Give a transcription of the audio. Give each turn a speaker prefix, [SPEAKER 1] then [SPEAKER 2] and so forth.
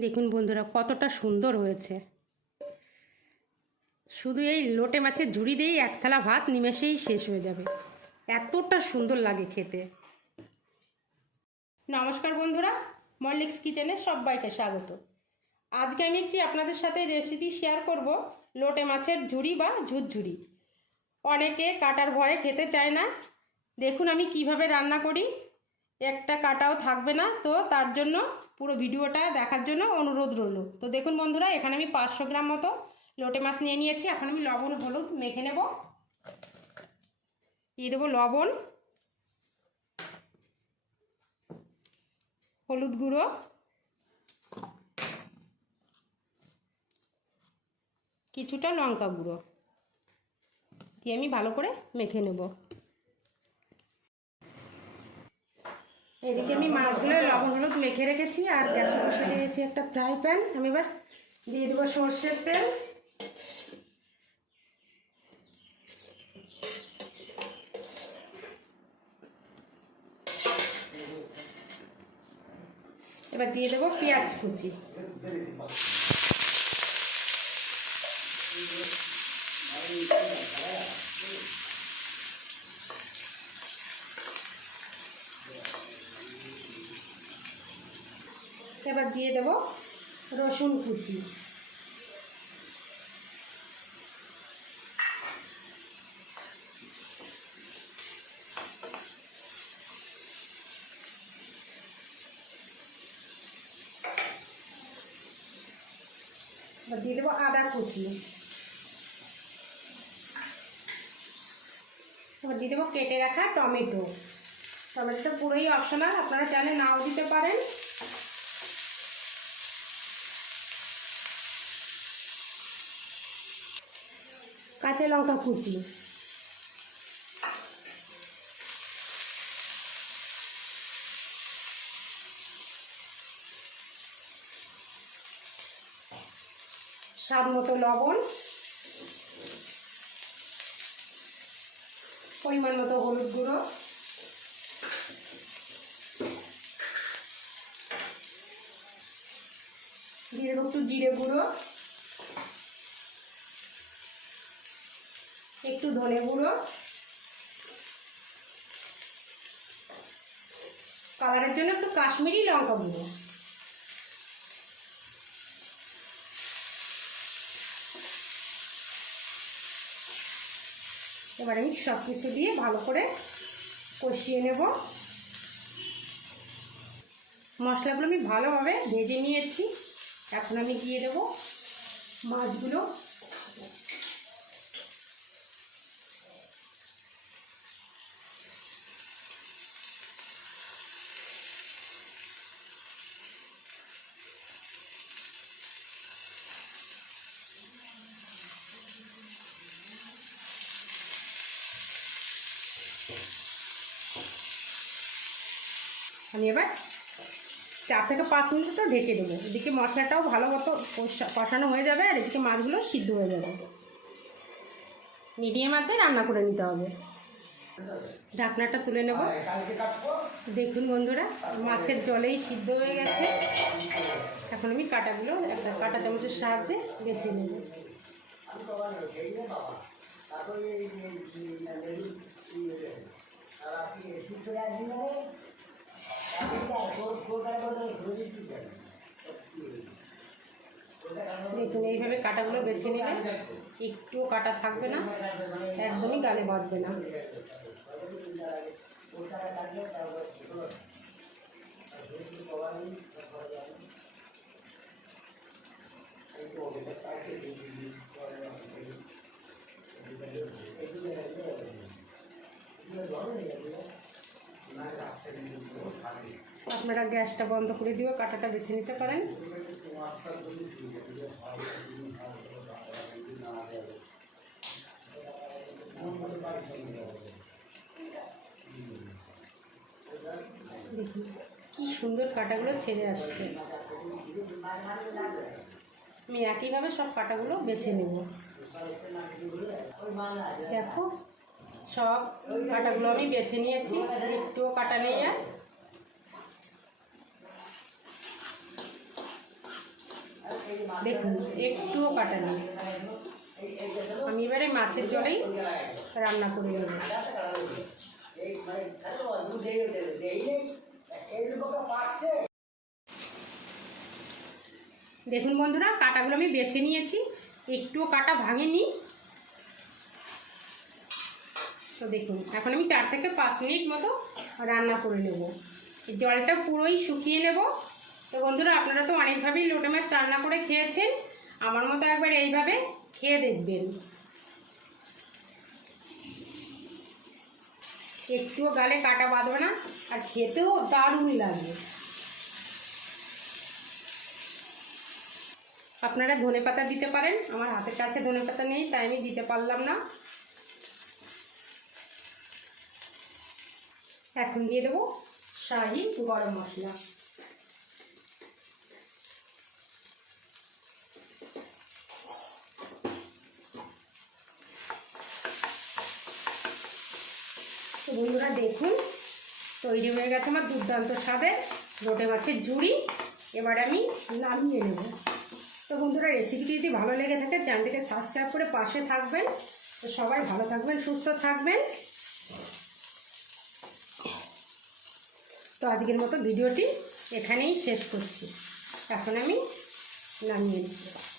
[SPEAKER 1] দেখুন বন্ধুরা, কতটা সুন্দর হয়েছে। শুধু এই লোটে মাছের ঝুড়ি দিয়েই এক থালা ভাত নিমেষেই শেষ হয়ে যাবে। এতটা সুন্দর লাগে খেতে। নমস্কার বন্ধুরা, মল্লিক্স কিচেনে সবাইকে স্বাগত। আজকে আমি একটি আপনাদের সাথে রেসিপি শেয়ার করব, লোটে মাছের ঝুড়ি বা ঝুরঝুরি অনেকে কাটার ভয়ে খেতে চায় না। দেখুন আমি কীভাবে রান্না করি। একটা কাটাও থাকবে না, তো তার জন্য পুরো ভিডিওটা দেখার জন্য অনুরোধ রইল। তো দেখুন বন্ধুরা, এখানে আমি পাঁচশো গ্রাম মতো লোটে মাছ নিয়ে নিয়েছি। এখন আমি লবণ, হলুদ মেখে নেব। দিয়ে দেবো লবণ, হলুদ গুঁড়ো। কিছুটা লঙ্কা গুঁড়ো। দিয়ে আমি ভালো করে মেখে নেব। এদিকে আমি মাছগুলো, লবণ হলুদ মেখে রেখেছি আর গ্যাসে বসে দিয়েছি একটা ফ্রাই প্যান। আমি এবার দিয়ে দেবো সর্ষের তেল। এবার দিয়ে দেবো পেঁয়াজ কুচি। এবার দিয়ে দেব রসুন কুচি। দিয়ে দেবো আদা কুচি। এবার দিয়ে দেবো কেটে রাখা টমেটো। টমেটোটা পুরোই অপশনাল আপনারা চাইলে নাও দিতে পারেন। কাঁচা লঙ্কা কুচি। স্বাদ মতো লবণ। পরিমাণ মতো হলুদ গুঁড়ো। দিয়ে দেবো একটু জিরে গুঁড়ো। একটু ধনে গুঁড়ো। কালারের জন্য একটু কাশ্মীরি লঙ্কা গুঁড়ো। এবার আমি সব কিছু দিয়ে ভালো করে কষিয়ে নেব। মশলাগুলো আমি ভালোভাবে ভেজে নিয়েছি। এখন আমি দিয়ে দেব মাছগুলো। আমি এবার চার থেকে পাঁচ মিনিট তো ঢেকে দেবো এদিকে মশলাটাও ভালো মতো কষা- কষানো হয়ে যাবে আর এদিকে মাছগুলো সিদ্ধ হয়ে যাবে মিডিয়াম আছে রান্না করে নিতে হবে ঢাকনাটা তুলে নেব দেখুন বন্ধুরা মাছের জলেই সিদ্ধ হয়ে গেছে এখন আমি কাটাগুলো একটা কাটা চামচের সাহায্যে বেছে নেব দেখুন এইভাবে কাটাগুলো বেছে নিলে একটুও কাটা থাকবে না একদমই গালে বাঁধবে না। আপনারা গ্যাসটা বন্ধ করে দিয়েও কাটাটা বেছে নিতে পারেন। কি সুন্দর কাটাগুলো ছেড়ে আসছে। আমি একইভাবে সব কাটাগুলো বেছে নেব। দেখো, সব কাটাগুলো আমি বেছে নিয়েছি। একটুও কাটা নেই আর। দেখুন, একটুও কাটা আমি এবারে মাছের জলেই রান্না করে নেব। দেখুন বন্ধুরা, কাটাগুলো আমি বেছে নিয়েছি। একটুও কাটা ভাঙেনি। তো দেখুন, এখন আমি চার থেকে পাঁচ মিনিট মতো রান্না করে নেব। জলটা পুরোই শুকিয়ে নেব। তো বন্ধুরা, আপনারা তো অনেকভাবেই লোটে মাছ রান্না করে খেয়েছেন। আমার মতো একবার এইভাবে খেয়ে দেখবেন। একটুও গালে কাটা বাঁধবে না, আর খেতেও দারুণ লাগবে। আপনারা ধনে পাতা দিতে পারেন, আমার হাতের কাছে ধনে পাতা নেই, তাই আমি দিতে পারলাম না। এখন দিয়ে দেবো শাহি গরম মশলা। তো বন্ধুরা দেখুন, তৈরি হয়ে গেছে আমার দুর্দান্ত স্বাদের লোটে মাছের ঝুড়ি। এবার আমি নামিয়ে নেব। তো বন্ধুরা রেসিপিটি যদি ভালো লেগে থাকে চ্যানেলটিকে সাবস্ক্রাইব করে পাশে থাকবেন। তো সবাই ভালো থাকবেন, সুস্থ থাকবেন। তো আজকের মতো ভিডিওটি এখানেই শেষ করছি। এখন আমি নামিয়ে দিচ্ছি